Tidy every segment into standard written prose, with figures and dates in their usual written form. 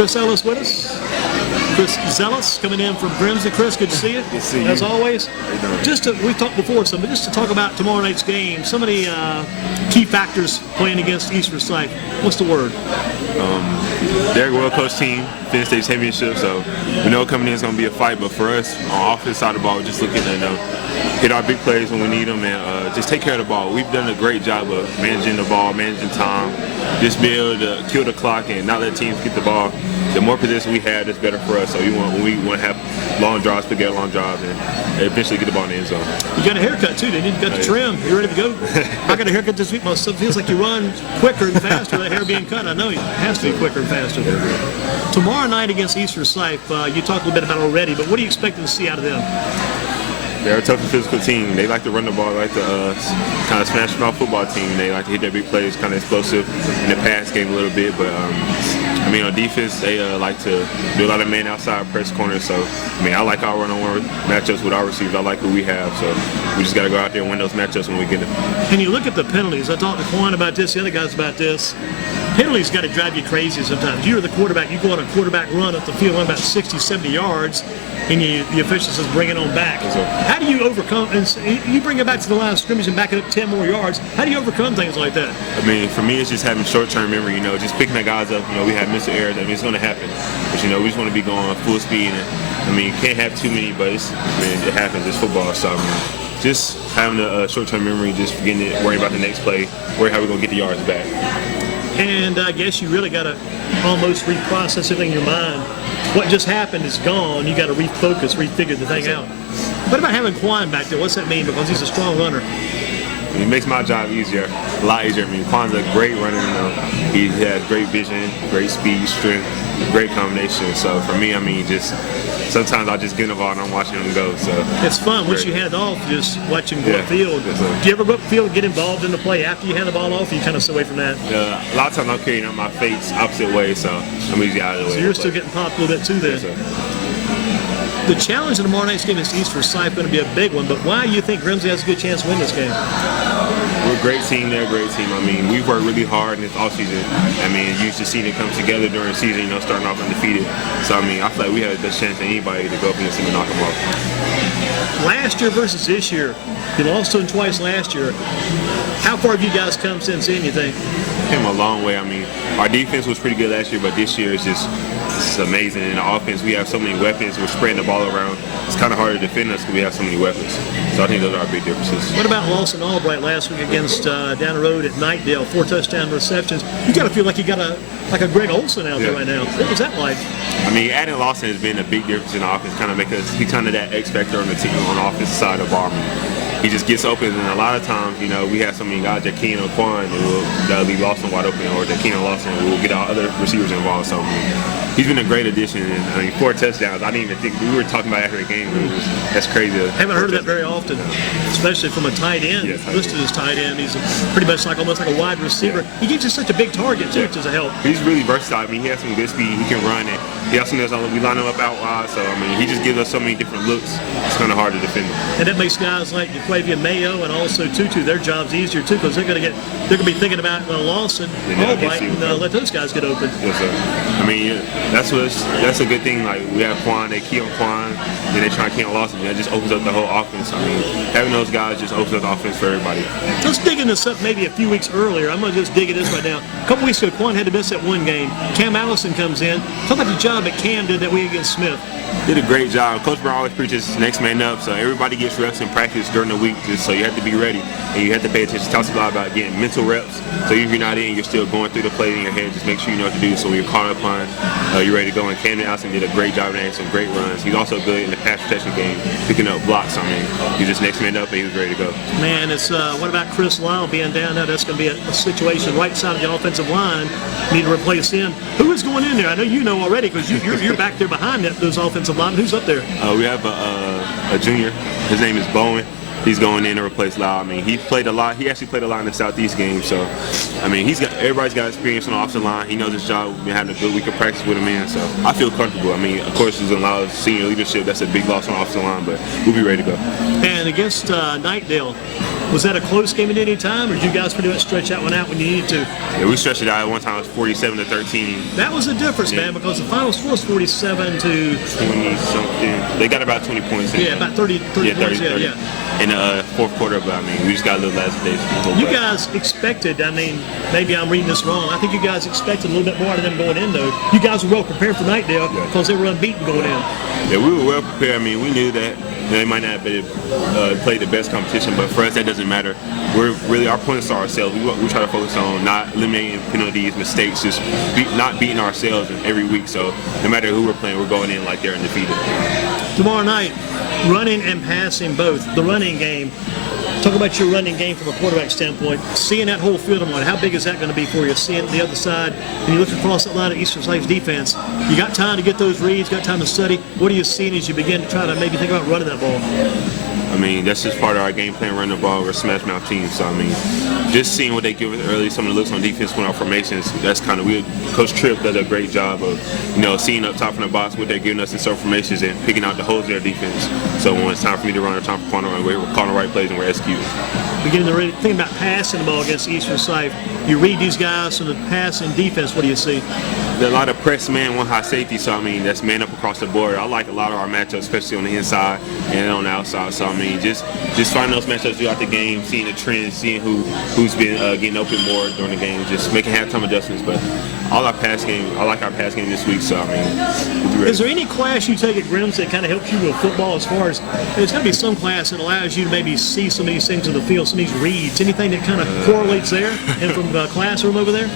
Chris Zellous with us. Chris Zellous coming in from Grimsley. Chris, good to see you. Good to see you. As always. We've talked before, but just to talk about tomorrow night's game, some of the key factors playing against East Forsyth. What's the word? They're a well-coached team, Finn State Championship, so we know coming in is going to be a fight, but for us, on offense side of the ball, we're just looking to hit our big plays when we need them and just take care of the ball. We've done a great job of managing the ball, managing time, just be able to kill the clock and not let teams get the ball. The more possession we have, that's better for us. So we want to have long drives, get long drives, and eventually get the ball in the end zone. You got a haircut too, didn't you? You got the trim. You ready to go? I got a haircut this week. It feels like you run quicker and faster with that hair being cut. I know it has to be quicker and faster. Tomorrow night against East Forsyth, you talked a little bit about it already, but what are you expecting to see out of them? They're a tough and physical team. They like to run the ball, like to kind of smash mouth football team. They like to hit their big plays, kind of explosive in the pass game a little bit. But, on defense, they like to do a lot of man outside press corners. So, I like our one-on-one matchups with our receivers. I like who we have. So, we just got to go out there and win those matchups when we get them. And you look at the penalties. I talked to Quan about this, the other guys about this. Penalties got to drive you crazy sometimes. You're the quarterback. You go on a quarterback run up the field, run about 60, 70 yards, and the official says bring it on back. How do you overcome, and you bring it back to the line of scrimmage and back it up 10 more yards, how do you overcome things like that? For me, it's just having short-term memory, just picking the guys up. We have missed errors. It's going to happen. But, we just want to be going full speed. And, you can't have too many, but it happens. It's football. So, just having a short-term memory, just forgetting to worry about the next play, worry how we're going to get the yards back. And I guess you really got to almost reprocess everything in your mind. What just happened is gone. You got to refocus, refigure the thing out. What about having Quan back there? What's that mean? Because he's a strong runner. It makes my job easier, a lot easier. Quan's a great runner. He has great vision, great speed, strength, great combination. So for me, just sometimes I just get the ball and I'm watching him go. So it's fun once you hand it off, just watch him go upfield. Do you ever go upfield and get involved in the play after you hand the ball off? Or you kind of stay away from that? A lot of times I'm carrying out my face opposite way, so I'm easy out of the way. So you're still getting popped a little bit too then. Yes, the challenge in tomorrow night's game against East Forsyth is going to be a big one, but why do you think Grimsley has a good chance to win this game? We're a great team. They're a great team. We've worked really hard in this offseason. You used to see it come together during the season, starting off undefeated. So, I feel like we have the best chance than anybody to go up against them and knock them off. Last year versus this year, you lost to them twice last year. How far have you guys come since then, you think? Came a long way. Our defense was pretty good last year, but this year it's amazing. In the offense, we have so many weapons. We're spreading the ball around. It's kind of hard to defend us because we have so many weapons. So I think those are our big differences. What about Lawson Albright last week against down the road at Knightdale? 4 touchdown receptions. You got to feel like you got a Greg Olson out there right now. What was that like? Adding Lawson has been a big difference in the offense. He's kind of that X factor on the team on the offensive side of the ball. He just gets open, and a lot of times, we have so many guys, Jakeem or Quan, that'll leave Lawson wide open, or Jakeem or Lawson will get our other receivers involved. So he's been a great addition. And 4 touchdowns. I didn't even think we were talking about after the game. That's crazy. Haven't heard of that very often, especially from a tight end. Listed as tight end, he's pretty much almost like a wide receiver. He gives you such a big target too, which is a help. He's really versatile. He has some good speed. He can run it. He also knows we line him up out wide. So he just gives us so many different looks. It's kind of hard to defend him. And that makes guys like Quavian Mayo and also Tutu, their job's easier too, because they're going to be thinking about Lawson, Albright, and let those guys get open. Yes, sir. That's a good thing. We have Quan, they key on Quan, then they try to key on Lawson. That just opens up the whole offense. Having those guys just opens up the offense for everybody. Let's dig into this up maybe a few weeks earlier. I'm going to just dig into this right now. A couple weeks ago, Quan had to miss that one game. Cam Allison comes in. Talk about the job that Cam did that week against Smith. Did a great job. Coach Brown always preaches next man up, so everybody gets reps in practice during the week, just so you have to be ready. And you have to pay attention. Talks a lot about getting mental reps. So if you're not in, you're still going through the play in your head. Just make sure you know what to do. So when you're caught up on, you're ready to go. And Cam Allison did a great job and some great runs. He's also good in the pass protection game, picking up blocks. He's just next man up, and he was ready to go. Man, it's what about Chris Lyle being down there? That's going to be a situation right side of the offensive line. Need to replace him. Who is going in there? I know you know already because you're back there behind those offensive linemen. Who's up there? We have a junior. His name is Bowen. he's going in to replace Lau. I mean, he played a lot. He actually played a lot in the Southeast game. So, I mean, everybody's got experience on the offensive line. He knows his job. We've been having a good week of practice with him in. So, I feel comfortable. I mean, of course, losing Lau's senior leadership, that's a big loss on the offensive line, but we'll be ready to go. And against Nightdale, was that a close game at any time, or did you guys pretty much stretch that one out when you needed to? Yeah, we stretched it out. At one time, it was 47-13. That was the difference, man, because the final score was 47 to 20-something. They got about 20 points in. Yeah, about 30 Yeah, points. 30. In the fourth quarter, but I mean, we just got a little last days. You guys expected, I mean, maybe I'm reading this wrong. I think you guys expected a little bit more out of them going in, though. You guys were well prepared for Nightdale because they were unbeaten going in. Yeah, we were well prepared. I mean, we knew that they might not have played the best competition, but for us, that doesn't matter. We're really, our points are ourselves. We try to focus on not eliminating penalties, mistakes, just not beating ourselves every week. So no matter who we're playing, we're going in like they're undefeated. Tomorrow night, running and passing both. The running game. Talk about your running game from a quarterback standpoint. Seeing that whole field, how big is that going to be for you? Seeing the other side, and you look across that line of Eastern Slave's defense, you got time to get those reads, got time to study. What are you seeing as you begin to try to maybe think about running that ball? I mean, that's just part of our game plan, running the ball. We're a smash mouth team. So, I mean, just seeing what they give us early, some of the looks on defense when our formations, that's kind of weird. Coach Tripp does a great job of, seeing up top in the box what they're giving us in certain formations and picking out the holes in their defense. So when it's time for me to run or time for corner run, we're calling the right plays and we're executing. Beginning to really think about passing the ball against Eastern Slave. You read these guys from the passing defense, what do you see? There's a lot of press man, one high safety, so I mean that's man up across the board. I like a lot of our matchups, especially on the inside and on the outside. So I mean just finding those matchups throughout the game, seeing the trends, seeing who's been getting open more during the game, just making halftime adjustments. But all our pass game, I like our pass game this week. So I mean, we'll be ready. Is there any class you take at Grimsley that kind of helps you with football as far as there's going to be some class that allows you to maybe see some of these things in the field, some of these reads, anything that kind of correlates there and from the classroom over there?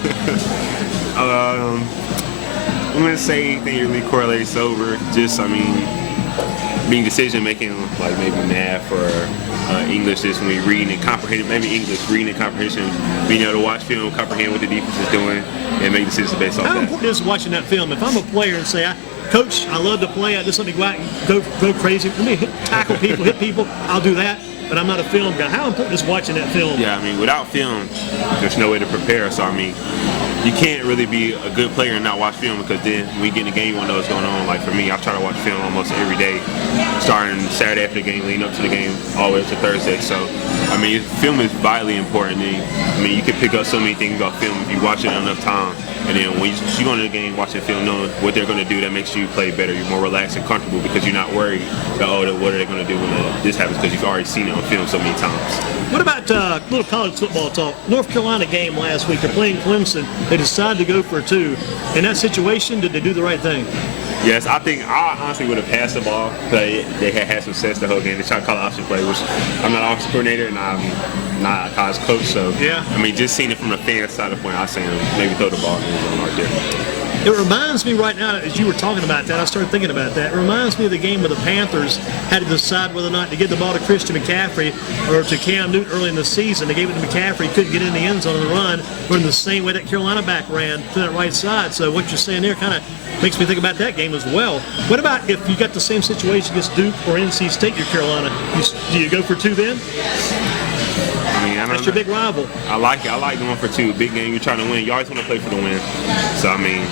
I'm going to say anything really correlates over. Just, I mean, being decision making, like maybe math or English, is when we reading and comprehending, maybe English, reading and comprehension, being able to watch film, comprehend what the defense is doing, and make decisions based off that. How important is watching that film? If I'm a player and say, Coach, I love to play, just let me go out and go crazy, let me tackle people, hit people, I'll do that. But I'm not a film guy. How important is watching that film? Yeah, I mean, without film, there's no way to prepare. So, I mean, you can't really be a good player and not watch film, because then when you get in the game, you want to know what's going on. Like for me, I try to watch film almost every day, starting Saturday after the game, leading up to the game, all the way up to Thursday. So, I mean, film is vitally important. I mean, you can pick up so many things about film if you watch it enough time. And then when you go into the game, watching film, knowing what they're going to do, that makes you play better. You're more relaxed and comfortable because you're not worried about, what are they going to do when this happens, because you've already seen it on film so many times. What about little college football talk? North Carolina game last week. They're playing Clemson. They decided to go for 2. In that situation, did they do the right thing? Yes, I think I honestly would have passed the ball, because they had some sense the whole game. They tried to call an option play, which I'm not an offensive coordinator and I'm not a college coach. So, yeah. I mean, just seeing it from the fan side of the point, I say maybe throw the ball in the zone right there. It reminds me right now, as you were talking about that, I started thinking about that. It reminds me of the game where the Panthers had to decide whether or not to give the ball to Christian McCaffrey or to Cam Newton early in the season. They gave it to McCaffrey, couldn't get in the end zone on the run, but in the same way that Carolina back ran to that right side. So what you're saying there kind of makes me think about that game as well. What about if you got the same situation against Duke or NC State, your Carolina? Do you go for 2 then? I mean, That's your big rival. I like it. I like going for 2. Big game, you're trying to win. You always want to play for the win. So, I mean,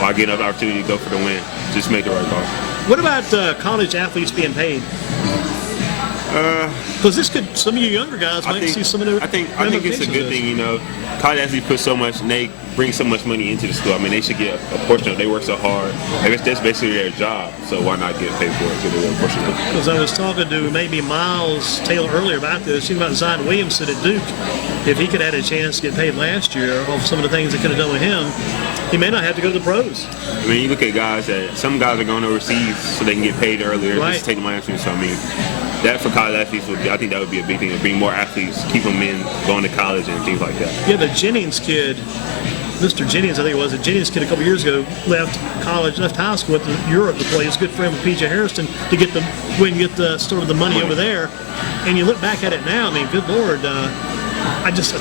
while getting an opportunity to go for the win, just make the right call. What about college athletes being paid? Because some of you younger guys might see some of their. I think it's a good thing, College athletes put so much, and they bring so much money into the school. I mean, they should get a portion of it. They work so hard. I guess that's basically their job. So why not get paid for it? Get a little portion of it. Because I was talking to maybe Miles Taylor earlier about this, about Zion Williamson at Duke. If he could have had a chance to get paid last year off some of the things they could have done with him, he may not have to go to the pros. I mean, you look at guys that some guys are going overseas so they can get paid earlier, just take the money. So I mean, that for college athletes I think that would be a big thing. To bring more athletes, keep them in, going to college and things like that. Yeah, the Jennings kid, Mr. Jennings, I think it was, a Jennings kid a couple years ago left high school, went to Europe to play. He was a good friend with P.J. Harrison to get the money over there. And you look back at it now, I mean, good Lord, I just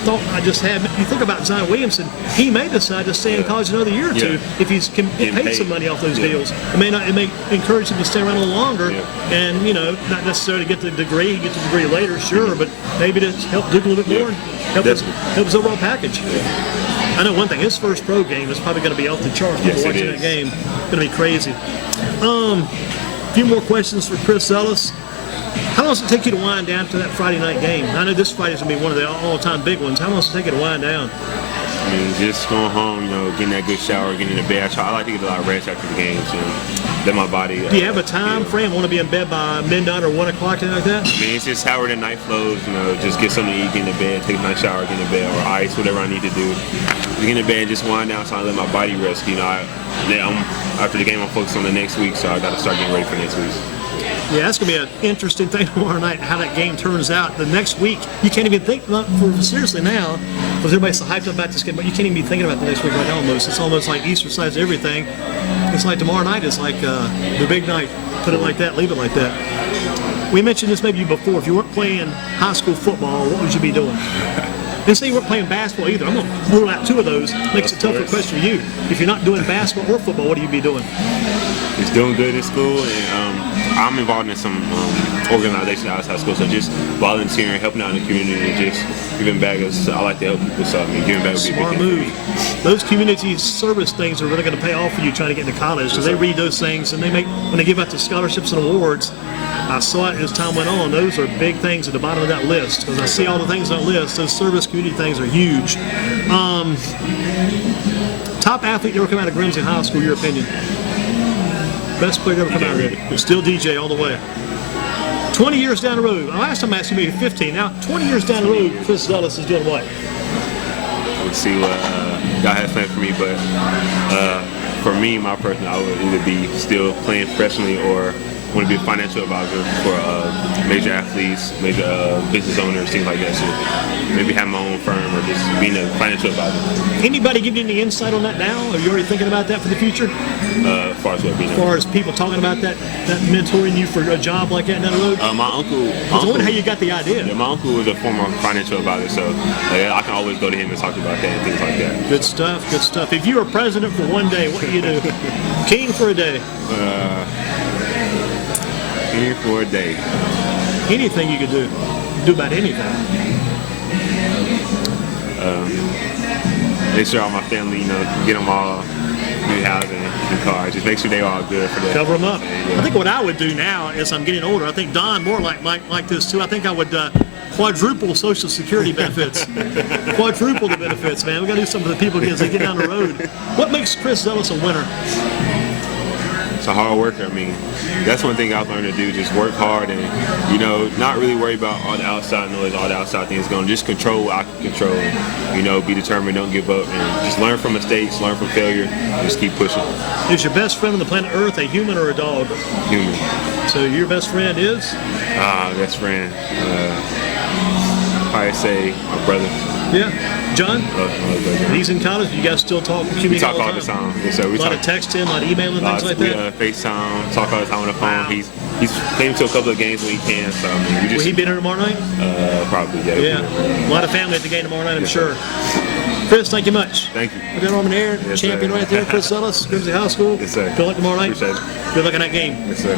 had. You think about Zion Williamson, he may decide to stay in college another year or two if he's paid some money off those deals. It may encourage him to stay around a little longer, and not necessarily get the degree. He gets the degree later, sure, but maybe to help Duke a little bit more and help his overall package. I know one thing. His first pro game is probably going to be off the charts. People watching that game, it's going to be crazy. A few more questions for Chris Zellous. How long does it take you to wind down to that Friday night game? I know this Friday's going to be one of the all-time big ones. How long does it take you to wind down? I mean, just going home, getting that good shower, getting in the bed. I like to get a lot of rest after the games, let my body. Do you have a time frame? Want to be in bed by midnight or 1 o'clock, anything like that? I mean, it's just however the night flows. Just get something to eat, get in the bed, take a nice shower, get in the bed, or ice, whatever I need to do. Get in the bed, just wind down, so I let my body rest. After the game, I'm focused on the next week, so I got to start getting ready for next week. Yeah, that's going to be an interesting thing tomorrow night, how that game turns out. The next week, you can't even think seriously now, because everybody's so hyped up about this game, but you can't even be thinking about the next week right now almost. It's almost like Easter size everything. It's like tomorrow night is like the big night. Put it like that, leave it like that. We mentioned this maybe before. If you weren't playing high school football, what would you be doing? Didn't say you weren't playing basketball either. I'm going to rule out two of those. Makes it tougher question for you. If you're not doing basketball or football, what do you be doing? Just doing good in school, and I'm involved in some organizations outside school, so just volunteering, helping out in the community, and just giving back. I like to help people, so giving back would be a smart big move. thing for me. Those community service things are really going to pay off for you trying to get into college, because they read those things, and when they give out the scholarships and awards, I saw it as time went on. Those are big things at the bottom of that list, because I see all the things on that list. Those service community things are huge. Top athlete to ever come out of Grimsley High School, your opinion? Best player to ever come out of there. Still DJ all the way. 20 years down the road. Last time I asked you maybe 15. Now, 20 years down the road, Chris Zellous is doing what? We'll see what God has planned for me, but for me, my personal, I would either be still playing professionally or want to be a financial advisor for major athletes, major business owners, things like that. So maybe have my own firm or just being a financial advisor. Anybody give you any insight on that now? Are you already thinking about that for the future? As far as what being? As far as people talking about that mentoring you for a job like that down the road? My uncle. I was wondering how you got the idea. Yeah, my uncle was a former financial advisor, so I can always go to him and talk about that and things like that. Good stuff. Good stuff. If you were president for one day, what do you do? King for a day. King for a day. Anything you could do. Do about anything. Make sure all my family, get them all new housing and cars. Just make sure they all good for that. Cover them up. Yeah. I think what I would do now as I'm getting older, I think Don more like this too. I think I would quadruple Social Security benefits. Quadruple the benefits, man. We got to do something for the people as they get down the road. What makes Chris Zellous a winner? It's a hard worker. I mean, that's one thing I've learned to do, just work hard and, not really worry about all the outside noise, all the outside things going. Just control what I can control. Be determined, don't give up, and just learn from mistakes, learn from failure, and just keep pushing. Is your best friend on the planet Earth a human or a dog? Human. So your best friend is? Best friend. Probably say my brother. Yeah. John? He's in college. You guys still talk? We talk all the time. Yes, sir. A lot of texting, a lot of emailing, things like that? We FaceTime, talk all the time on the phone. Wow. He's came to a couple of games when he can, so we just... Will he be there tomorrow night? Probably, yeah. Yeah. A lot of family at the game tomorrow night, I'm sure. Chris, thank you much. Thank you. We got Arm and Air, yes, champion sir. Right there, Chris Zellous, Grimsley High School. Yes, sir. Good luck tomorrow night. Appreciate it. Good luck in that game. Yes, sir.